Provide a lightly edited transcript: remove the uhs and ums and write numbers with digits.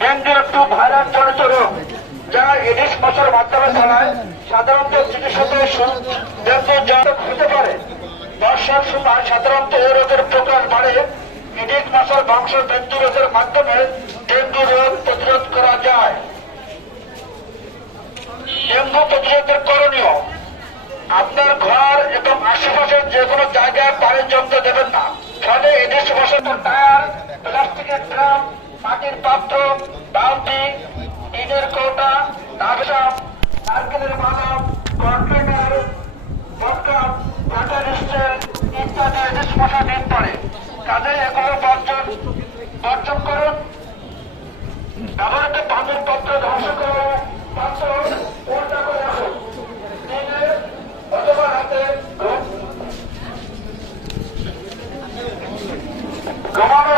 Dengue একটু virus জনিত রোগ যা এডিস মশার মাধ্যমে ছড়ায়। সাধারণত চিকিৎসক ডেঙ্গু জ্বর হতে পারে। বর্ষার সময় সাধারণত এ রোগের প্রকাশ বাড়ে। এডিস মশার বংশবৃদ্ধি রোগের মাধ্যমে ডেঙ্গু রোগ প্রতিরোধ করা যায়। ডেঙ্গু প্রতিরোধের করণীয়: আপনার ঘর এবং আশেপাশের যে কোনো জায়গায় পানি জমতে দেবেন না। ফলে এডিস মশা টায়ার, প্লাস্টিকের ড্রাম, মাটির পাত্র, বালতি, টিনের কৌটা, ডাবসাপ, নারকেলের বাদাম, কন্টেনার, বটগাছ, ওয়াটার স্টেল ইত্যাদি এডিস মশা ডিম পারে। কাজে এগুলো বর্জন করুন। ব্যবহৃত পানির পাত্র ধ্বংস করুন। পাত্র উল্টা করে রাখুন। অথবা রাতে ঘুমানোর